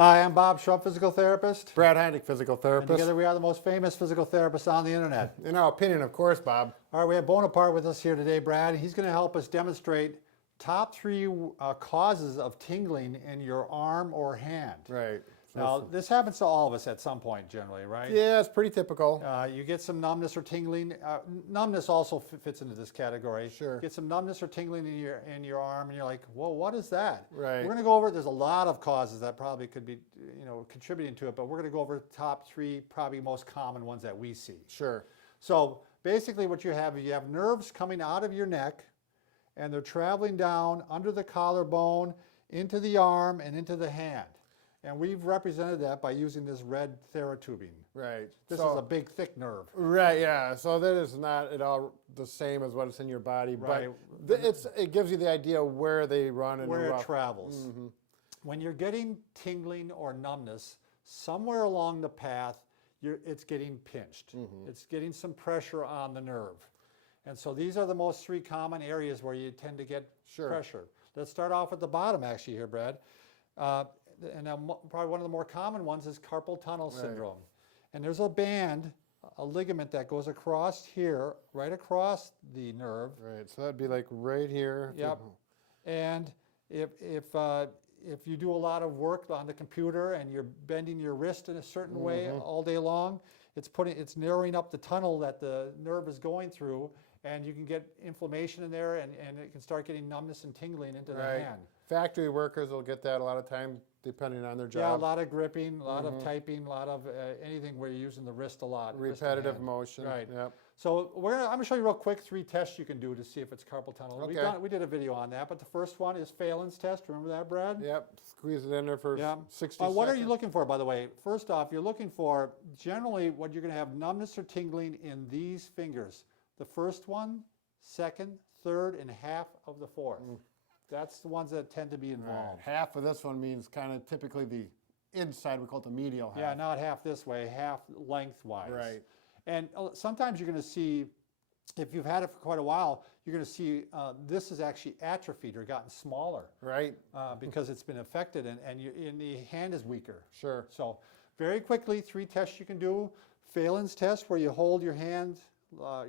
Hi, I'm Bob Schrupp, physical therapist. Brad Heineck, physical And therapist. together we are the most famous physical therapists on the internet. In our opinion, of course, Bob. All right, we have Bonaparte with us here today, Brad. He's going to help us demonstrate top three causes of tingling in your arm or hand. Right. Now, this happens to all of us at some point generally, right? Yeah, it's pretty typical. You get some numbness or tingling. Numbness also fits into this category. Sure. Get some numbness or tingling in your arm, and you're like, "Whoa, what is that?" Right. We're going to go over it. There's a lot of causes that probably could be, contributing to it, but we're going to go over the top three, probably most common ones that we see. Sure. So basically, what you have nerves coming out of your neck, and they're traveling down under the collarbone, into the arm, and into the hand. And we've represented that by using this red therotubing. Right. This is a big, thick nerve. Right, yeah. So that is not at all the same as what's in your body, Right. but it gives you the idea where they run and Where it travels. Mm-hmm. When you're getting tingling or numbness, somewhere along the path, it's getting pinched. Mm-hmm. It's getting some pressure on the nerve. And so these are the most three common areas where you tend to get pressure. Let's start off at the bottom actually here, Brad. And probably one of the more common ones is carpal tunnel syndrome. And there's a band, a ligament that goes across here, right across the nerve. Right, so that'd be like right here. Yep. And if you do a lot of work on the computer and you're bending your wrist in a certain way all day long, it's narrowing up the tunnel that the nerve is going through, and you can get inflammation in there, and it can start getting numbness and tingling into the hand. Factory workers will get that a lot of time, depending on their job. Yeah, a lot of gripping, a lot of typing, a lot of anything where you're using the wrist a lot. Repetitive motion. Right. Yep. So I'm going to show you real quick 3 tests you can do to see if it's carpal tunnel. Okay. We did a video on that, but the first one is Phelan's test. Remember that, Brad? Yep. Squeeze it in there for 60 seconds. What are you looking for, by the way? First off, you're looking for, generally, what you're going to have numbness or tingling in these fingers. The first one, second, third, and half of the fourth. That's the ones that tend to be involved. Right. Half of this one means kind of typically the inside, we call it the medial half. Yeah, not half this way, half lengthwise. Right. And sometimes you're going to see, if you've had it for quite a while, you're going to see this is actually atrophied or gotten smaller. Right. Because it's been affected, and the hand is weaker. Sure. So very quickly, 3 tests you can do. Phelan's test, where you hold your hand,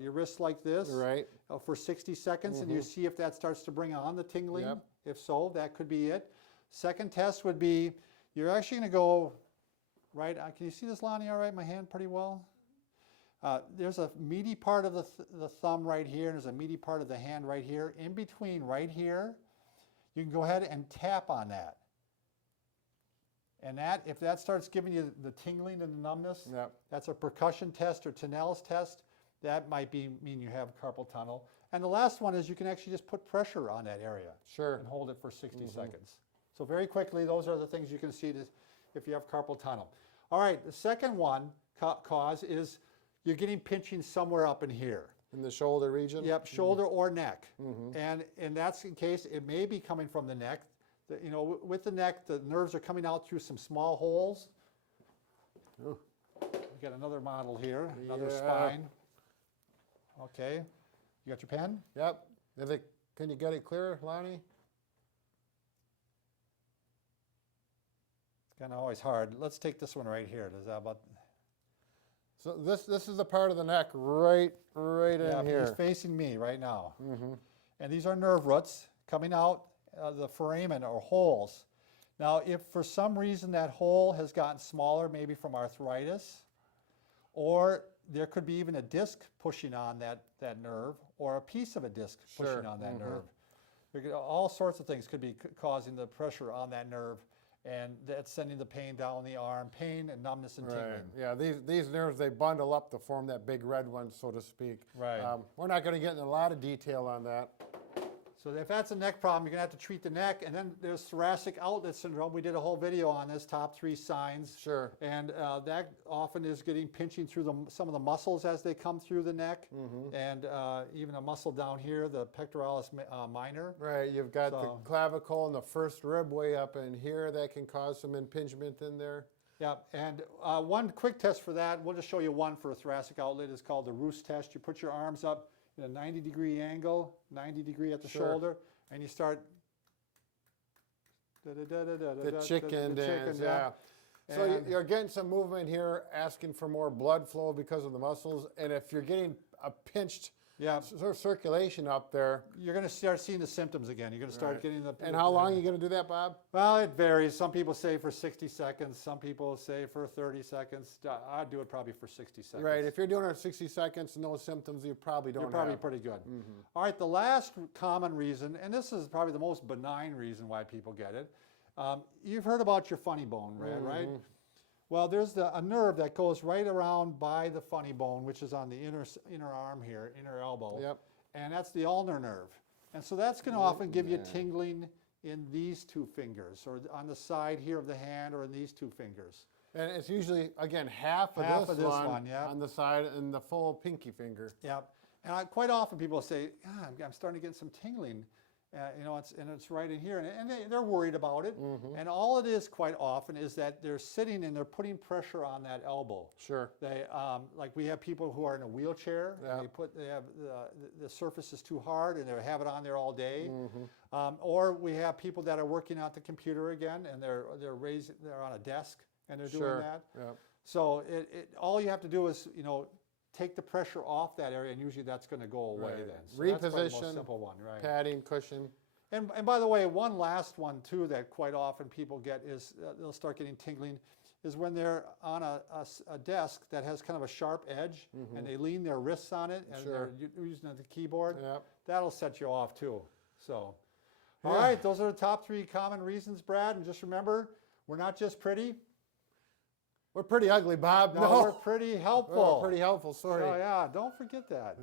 your wrist like this. Right. For 60 seconds, and you see if that starts to bring on the tingling. Yep. If so, that could be it. Second test would be, you're actually going to go right, can you see this, Lonnie, all right, my hand pretty well? There's a meaty part of the thumb right here, and there's a meaty part of the hand right here. In between, right here, you can go ahead and tap on that. And if that starts giving you the tingling and the numbness, that's a percussion test or Tinel's test. That might mean you have carpal tunnel. And the last one is you can actually just put pressure on that area. Sure. And hold it for 60 seconds. So very quickly, those are the things you can see if you have carpal tunnel. All right, the second one cause is you're getting pinching somewhere up in here. In the shoulder region? Yep, shoulder or neck. And in that case, it may be coming from the neck. With the neck, the nerves are coming out through some small holes. We got another model here, another spine. Okay, you got your pen? Yep. Can you get it clear, Lonnie? It's kind of always hard. Let's take this one right here. Does that about? So this is the part of the neck right in here. He's facing me right now. And these are nerve roots coming out the foramen or holes. Now, if for some reason that hole has gotten smaller, maybe from arthritis, or there could be even a disc pushing on that nerve, or a piece of a disc pushing on that nerve. All sorts of things could be causing the pressure on that nerve, and that's sending the pain down the arm, pain and numbness and tingling. Yeah, these nerves, they bundle up to form that big red one, so to speak. Right. We're not going to get into a lot of detail on that. So if that's a neck problem, you're going to have to treat the neck. And then there's thoracic outlet syndrome. We did a whole video on this, top 3 signs. Sure. And that often is getting pinching through some of the muscles as they come through the neck. And even a muscle down here, the pectoralis minor. Right, you've got the clavicle and the first rib way up in here. That can cause some impingement in there. Yeah, and one quick test for that, we'll just show you one for a thoracic outlet, is called the Roost Test. You put your arms up in a 90-degree angle, 90 degree at the shoulder, and you start The chicken dance, yeah. So you're getting some movement here, asking for more blood flow because of the muscles. And if you're getting a pinched sort of circulation up there, you're going to start seeing the symptoms again. You're going to start getting the... And how long are you going to do that, Bob? Well, it varies. Some people say for 60 seconds. Some people say for 30 seconds. I'd do it probably for 60 seconds. Right. If you're doing it 60 seconds, no symptoms, you probably don't You're probably have. pretty good. All right, the last common reason, and this is probably the most benign reason why people get it. You've heard about your funny bone, right? Well, there's a nerve that goes right around by the funny bone, which is on the inner arm here, inner elbow. Yep. And that's the ulnar nerve. And so that's going to often give you tingling in these two fingers, or on the side here of the hand, or in these two fingers. And it's usually, again, half of this one on the side and the full pinky finger. Yep. And quite often people say, I'm starting to get some tingling. You know, it's right in here, and they're worried about it. And all it is quite often is that they're sitting and they're putting pressure on that elbow. Sure. They like we have people who are in a wheelchair. And they have the surface is too hard, and they have it on there all day. Or we have people that are working at the computer again, and they're on a desk and they're doing that. Yep. So all you have to do is take the pressure off that area, and usually that's going to go away then. So that's probably the most simple one, right? Padding, cushion. And by the way, one last one too that quite often people get is they'll start getting tingling, is when they're on a desk that has kind of a sharp edge, and they lean their wrists on it, and they're using the keyboard. That'll set you off too. So, all right, those are the top 3 common reasons, Brad. And just remember, we're not just pretty. We're pretty ugly, Bob. No, we're pretty helpful. We're pretty helpful, sorry. So yeah, don't forget that.